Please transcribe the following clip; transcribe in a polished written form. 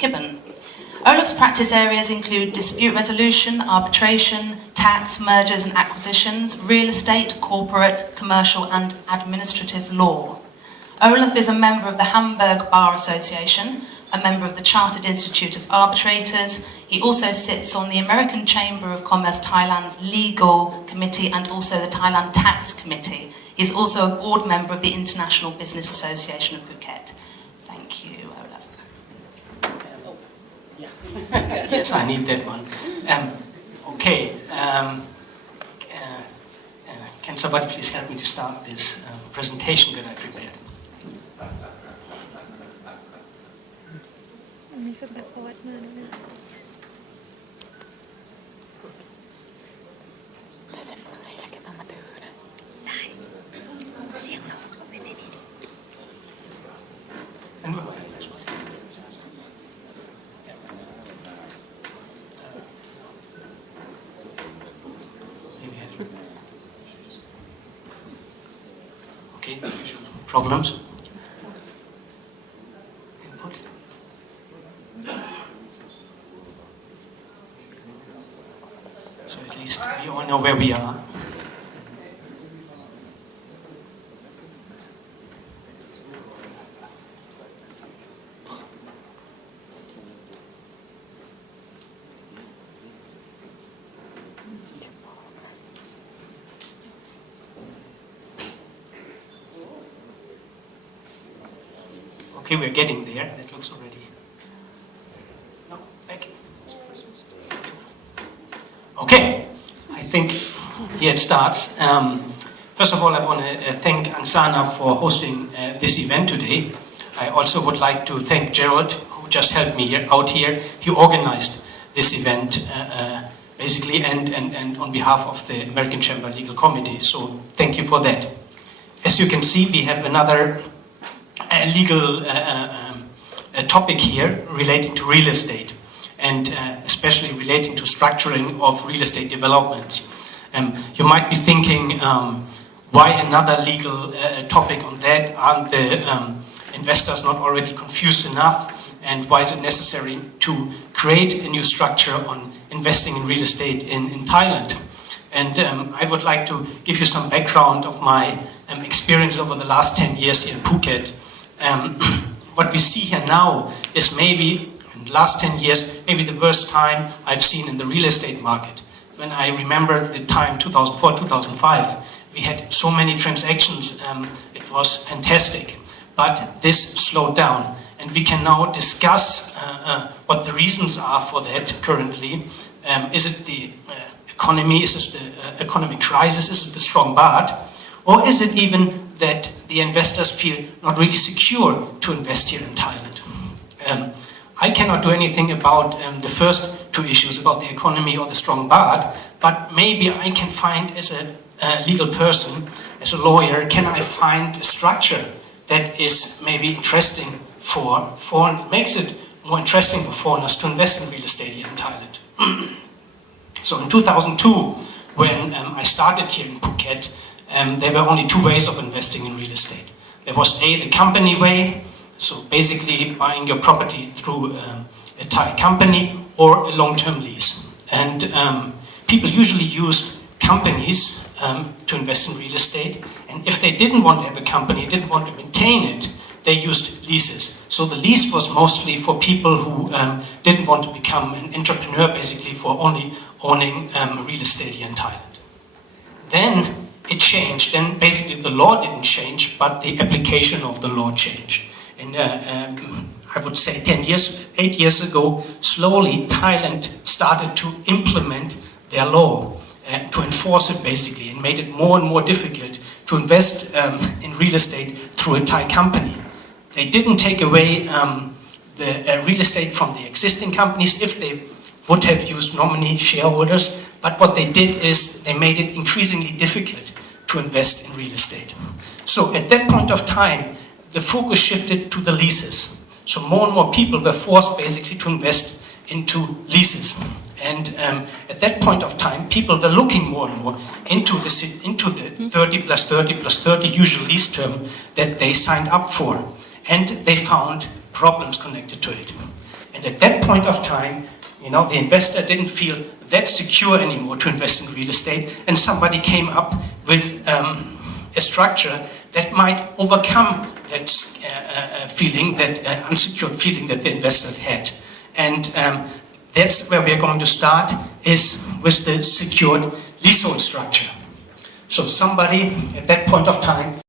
Kibben. Olaf's practice areas include dispute resolution, arbitration, tax, mergers and acquisitions, real estate, corporate, commercial and administrative law. Olaf is a member of the Hamburg Bar Association, a member of the Chartered Institute of Arbitrators. He also sits on the American Chamber of Commerce Thailand's Legal Committee and also the Thailand Tax Committee. He's also a board member of the International Business Association of Phuket. Thank you, Olaf. Yes, I need that one. Okay. Can somebody please help me to start this presentation that I prepared? Okay, the usual problems. Input. So at least we all know where we are. Okay, we're getting there. That looks already. No, back. Okay, I think here it starts. First of all, I want to thank Angsana for hosting this event today. I also would like to thank Gerald, who just helped me out here. He organized this event basically and on behalf of the American Chamber Legal Committee. So thank you for that. As you can see, we have another legal topic here relating to real estate and especially relating to structuring of real estate developments. You might be thinking, why another legal topic on that? Aren't the investors not already confused enough? And why is it necessary to create a new structure on investing in real estate in Thailand? And I would like to give you some background of my experience over the last 10 years here in Phuket. What we see here now is maybe, in the last 10 years, maybe the worst time I've seen in the real estate market. When I remember the time 2004, 2005, we had so many transactions, it was fantastic. But this slowed down, and we can now discuss what the reasons are for that currently. Is it the economy? Is it the economic crisis? Is it the strong baht? Or is it even that the investors feel not really secure to invest here in Thailand? I cannot do anything about the first two issues, about the economy or the strong baht, but maybe I can find, as a legal person, as a lawyer, can I find a structure that is maybe interesting for foreigners, makes it more interesting for foreigners to invest in real estate here in Thailand. So in 2002, when I started here in Phuket, there were only two ways of investing in real estate. There was the company way, so basically buying your property through a Thai company or a long-term lease. And people usually used companies to invest in real estate, and if they didn't want to have a company, didn't want to maintain it, they used leases. So the lease was mostly for people who didn't want to become an entrepreneur, basically for only owning real estate here in Thailand. Then it changed, and basically the law didn't change, but the application of the law changed. And I would say 8 years ago, slowly Thailand started to implement their law, to enforce it basically, and made it more and more difficult to invest in real estate through a Thai company. They didn't take away the real estate from the existing companies if they would have used nominee shareholders, but what they did is they made it increasingly difficult to invest in real estate. So at that point of time, the focus shifted to the leases. So more and more people were forced basically to invest into leases. And at that point of time, people were looking more and more into the 30 plus 30 plus 30 usual lease term that they signed up for. And they found problems connected to it. And at that point of time, the investor didn't feel that secure anymore to invest in real estate, and somebody came up with a structure that might overcome that feeling, that unsecured feeling that the investor had. And that's where we're going to start, is with the secured leasehold structure. So somebody at that point of time